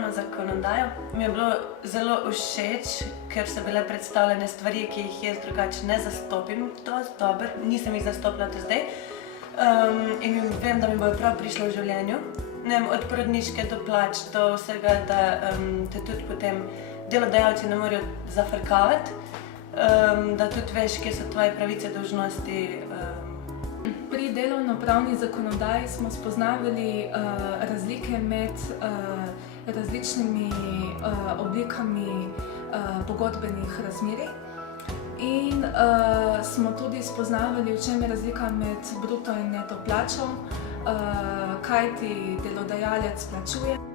delovno zakonodajo. Mi je bilo zelo všeč, ker so bile predstavljene stvari, ki jih jaz drugače ne zastopim dosti dobro, nisem jih zastopila do zdaj. In vem, da mi bojo prav prišle v življenju. Od porodniške do plač, do vsega, da te tudi potem delodajalci ne morejo zafrkavati, da tudi veš, kje so tvoje pravice, dolžnosti. Pri delovno-pravni zakonodaji smo spoznavali razlike med različnimi oblikami pogodbenih razmerij in smo tudi spoznavali, v čem je razlika med bruto in neto plačo, kaj ti delodajalec plačuje.